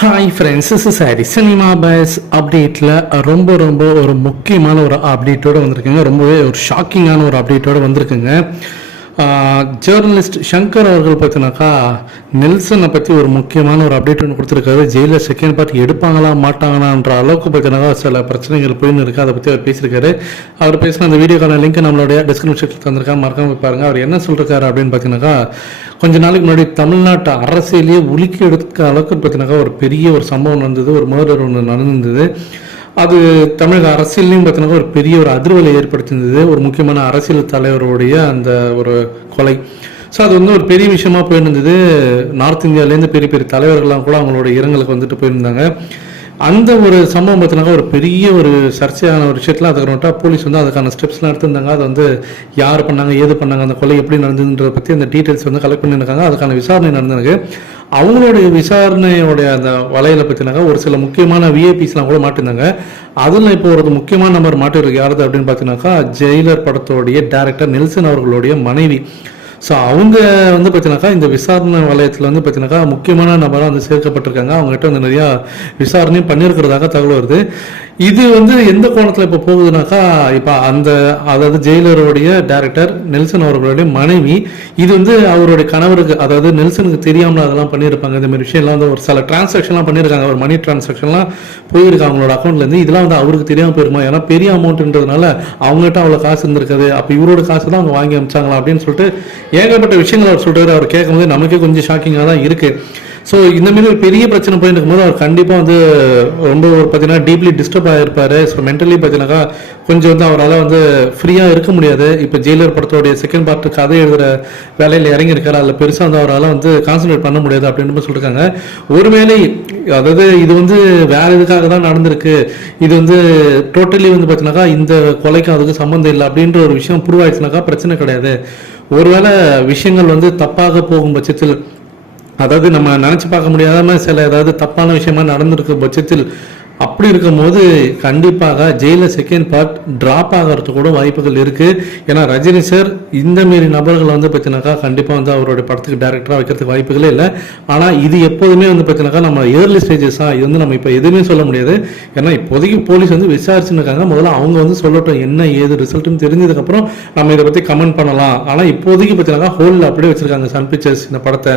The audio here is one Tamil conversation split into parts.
Hi friends is sorry cinema buzz அப்டேட்டில் ரொம்ப ரொம்ப ஒரு முக்கியமான ஒரு அப்டேட்டோடு வந்திருக்குங்க. ரொம்பவே ஒரு ஷாக்கிங்கான ஒரு அப்டேட்டோடு வந்திருக்குங்க. ஜேர்னலிஸ்ட் சங்கர் அவர்கள் பார்த்தினாக்கா நெல்சனை பற்றி ஒரு முக்கியமான ஒரு அப்டேட் ஒன்று கொடுத்துருக்காரு. ஜெயிலில் செகண்ட் பார்ட் எடுப்பாங்களா மாட்டாங்களான்ற அளவுக்கு பார்த்தினாக்கா சில பிரச்சனைகள் போயின்னு இருக்குது அதை பற்றி அவர் பேசியிருக்காரு. அவர் பேசின அந்த வீடியோக்கான லிங்க் நம்மளுடைய டிஸ்கிரிப்ஷனில் தந்திருக்கா மறக்காமல் பாருங்கள் பாருங்க. அவர் என்ன சொல்லிருக்காரு அப்படின்னு பார்த்தீங்கன்னாக்கா கொஞ்ச நாளைக்கு முன்னாடி தமிழ்நாட்டு அரசியலையே உலுக்கி எடுக்க அளவுக்கு பார்த்தீங்கன்னாக்கா ஒரு பெரிய ஒரு சம்பவம் நடந்தது. ஒரு மர்டர் ஒன்று நடந்தது அது தமிழக அரசியல்லையும் பார்த்தீங்கன்னா ஒரு பெரிய ஒரு அதிர்வலை ஏற்படுத்தியிருந்தது. ஒரு முக்கியமான அரசியல் தலைவருடைய அந்த ஒரு கொலை. ஸோ அது வந்து ஒரு பெரிய விஷயமா போயிருந்தது. நார்த் இந்தியாவிலேருந்து பெரிய பெரிய தலைவர்கள்லாம் கூட அவங்களோட இரங்கலுக்கு வந்துட்டு போயிருந்தாங்க. அந்த ஒரு சம்பவம் பார்த்தீங்கன்னா ஒரு பெரிய ஒரு சர்ச்சையான ஒரு விஷயத்தில் அதுக்கப்புறமேட்டா போலீஸ் வந்து அதுக்கான ஸ்டெப்ஸ்லாம் எடுத்திருந்தாங்க. அது வந்து யார் பண்ணாங்க ஏது பண்ணாங்க அந்த கொலை எப்படி நடந்ததுன்றதை பற்றி அந்த டீட்டெயில்ஸ் வந்து கலெக்ட் பண்ணியிருக்காங்க. அதுக்கான விசாரணை நடந்திருக்கு. அவங்களுடைய விசாரணையோடைய அந்த வலையில பார்த்தீங்கன்னா ஒரு சில முக்கியமான விஐபிஸ்லாம் கூட மாட்டிருந்தாங்க. அதில் இப்போ ஒரு முக்கியமான நம்பர் மாட்டிருக்கு யாரது அப்படின்னு பார்த்தீங்கன்னாக்கா ஜெயிலர் படத்தோடைய டேரக்டர் நெல்சன் அவர்களுடைய மனைவி. ஸோ அவங்க வந்து பார்த்தீங்கன்னாக்கா இந்த விசாரணை வலயத்தில் வந்து பார்த்தீங்கன்னாக்கா முக்கியமான நபராக வந்து சேர்க்கப்பட்டிருக்காங்க. அவங்ககிட்ட வந்து நிறையா விசாரணையும் பண்ணியிருக்கிறதாக தகவல் வருது. இது வந்து எந்த கோணத்தில் இப்போ போகுதுனாக்கா இப்போ அந்த அதாவது ஜெயிலருடைய டேரக்டர் நெல்சன் அவர்களுடைய மனைவி இது வந்து அவருடைய கணவருக்கு அதாவது நெல்சனுக்கு தெரியாமல் அதெல்லாம் பண்ணியிருப்பாங்க. இந்த மாதிரி விஷயம்லாம் வந்து ஒரு சில டிரான்சாக்ஷன்லாம் பண்ணியிருக்காங்க. ஒரு மணி டிரான்சாக்ஷன்லாம் போயிருக்கு அவங்களோட அக்கௌண்ட்லேருந்து இதெல்லாம் வந்து அவருக்கு தெரியாமல் போயிருமா ஏன்னா பெரிய அமௌண்ட்ன்றதுனால அவங்ககிட்ட அவ்வளோ காசு இருந்திருக்காது. அப்போ இவரோட காசு தான் அவங்க வாங்கி அமிச்சாங்களா? அப்படின்னு சொல்லிட்டு ஏகப்பட்ட விஷயங்கள் அவர் சொல்றாரு. அவர் கேட்கும்போது நமக்கே கொஞ்சம் ஷாக்கிங்காக தான் இருக்கு. ஸோ இந்த மாதிரி ஒரு பெரிய பிரச்சனை போயிட்டு இருக்கும்போது அவர் கண்டிப்பாக வந்து ரொம்ப ஒரு பார்த்தீங்கன்னா டீப்லி டிஸ்டர்ப் ஆகிருப்பார் ஸோ மென்டலி பார்த்தீங்கன்னாக்கா கொஞ்சம் வந்து அவரால் வந்து ஃப்ரீயாக இருக்க முடியாது. இப்போ ஜெயிலர் படத்தோடைய செகண்ட் பார்ட் கதை எழுதுகிற வேலையில் இறங்கியிருக்காரு. அதில் பெருசாக வந்து அவரால் வந்து கான்சன்ட்ரேட் பண்ண முடியாது அப்படின்னு சொல்லியிருக்காங்க ஒருவேளை அதாவது இது வந்து வேற இதுக்காக தான் நடந்திருக்கு? இது வந்து டோட்டலி வந்து பார்த்தீங்கன்னாக்கா இந்த கொலைக்கும் அதுக்கு சம்மந்தம் இல்லை அப்படின்ற ஒரு விஷயம் ப்ரூவ் ஆயிடுச்சுனாக்கா பிரச்சனை கிடையாது. ஒருவேளை விஷயங்கள் வந்து தப்பாக போகும் பட்சத்தில் அதாவது நம்ம நினச்சி பார்க்க முடியாத சில ஏதாவது தப்பான விஷயமா நடந்திருக்க பட்சத்தில் அப்படி இருக்கும்போது கண்டிப்பாக ஜெயிலில் செகண்ட் பார்ட் ட்ராப் ஆகிறதுக்கு கூட வாய்ப்புகள் இருக்கு. ஏன்னா ரஜினி சார் இந்த மாரி நபர்களை வந்து பார்த்தீங்கன்னாக்கா கண்டிப்பாக வந்து அவருடைய படத்துக்கு டேரக்டராக வைக்கிறதுக்கு வாய்ப்புகளே இல்லை. ஆனால் இது எப்போதுமே வந்து பார்த்தீங்கன்னாக்கா நம்ம ஏர்லி ஸ்டேஜஸாக இது வந்து நம்ம இப்போ எதுவுமே சொல்ல முடியாது. ஏன்னா இப்போதைக்கு போலீஸ் வந்து விசாரிச்சுன்னு இருக்காங்க முதல்ல அவங்க வந்து சொல்லட்டும் என்ன ஏது ரிசல்ட்னு தெரிஞ்சதுக்கப்புறம் நம்ம இதை பற்றி கமெண்ட் பண்ணலாம். ஆனால் இப்போதைக்கு பார்த்தீங்கன்னாக்கா ஹோலில் அப்படியே வச்சிருக்காங்க சன் பிக்சர்ஸ் இந்த படத்தை.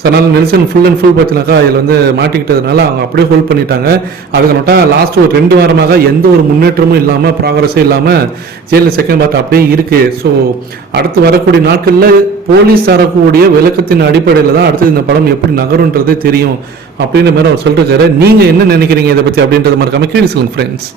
ஸோ அதனால நெல்சன் ஃபுல் அண்ட் ஃபுல் பார்த்தீங்கன்னாக்கா இதில் வந்து மாட்டிக்கிட்டதுனால அவங்க அப்படியே ஹோல்ட் பண்ணிட்டாங்க. அதுக்கு மட்டும் லாஸ்ட் ஒரு ரெண்டு வாரமாக எந்த ஒரு முன்னேற்றமும் இல்லாமல் ப்ராக்ரஸும் இல்லாமல் ஜெயிலில் செகண்ட் பார்ட் அப்படியே இருக்கு. ஸோ அடுத்து வரக்கூடிய நாட்களில் போலீஸ் தரக்கூடிய விளக்கத்தின் அடிப்படையில் தான் அடுத்தது இந்த படம் எப்படி நகருன்றது தெரியும். அப்படின்ற மாதிரி அவர் சொல்லிட்டு நீங்கள் என்ன நினைக்கிறீங்க இதை பற்றி அப்படின்றத மறக்காமல் கீழே சொல்லுங்க ஃப்ரெண்ட்ஸ்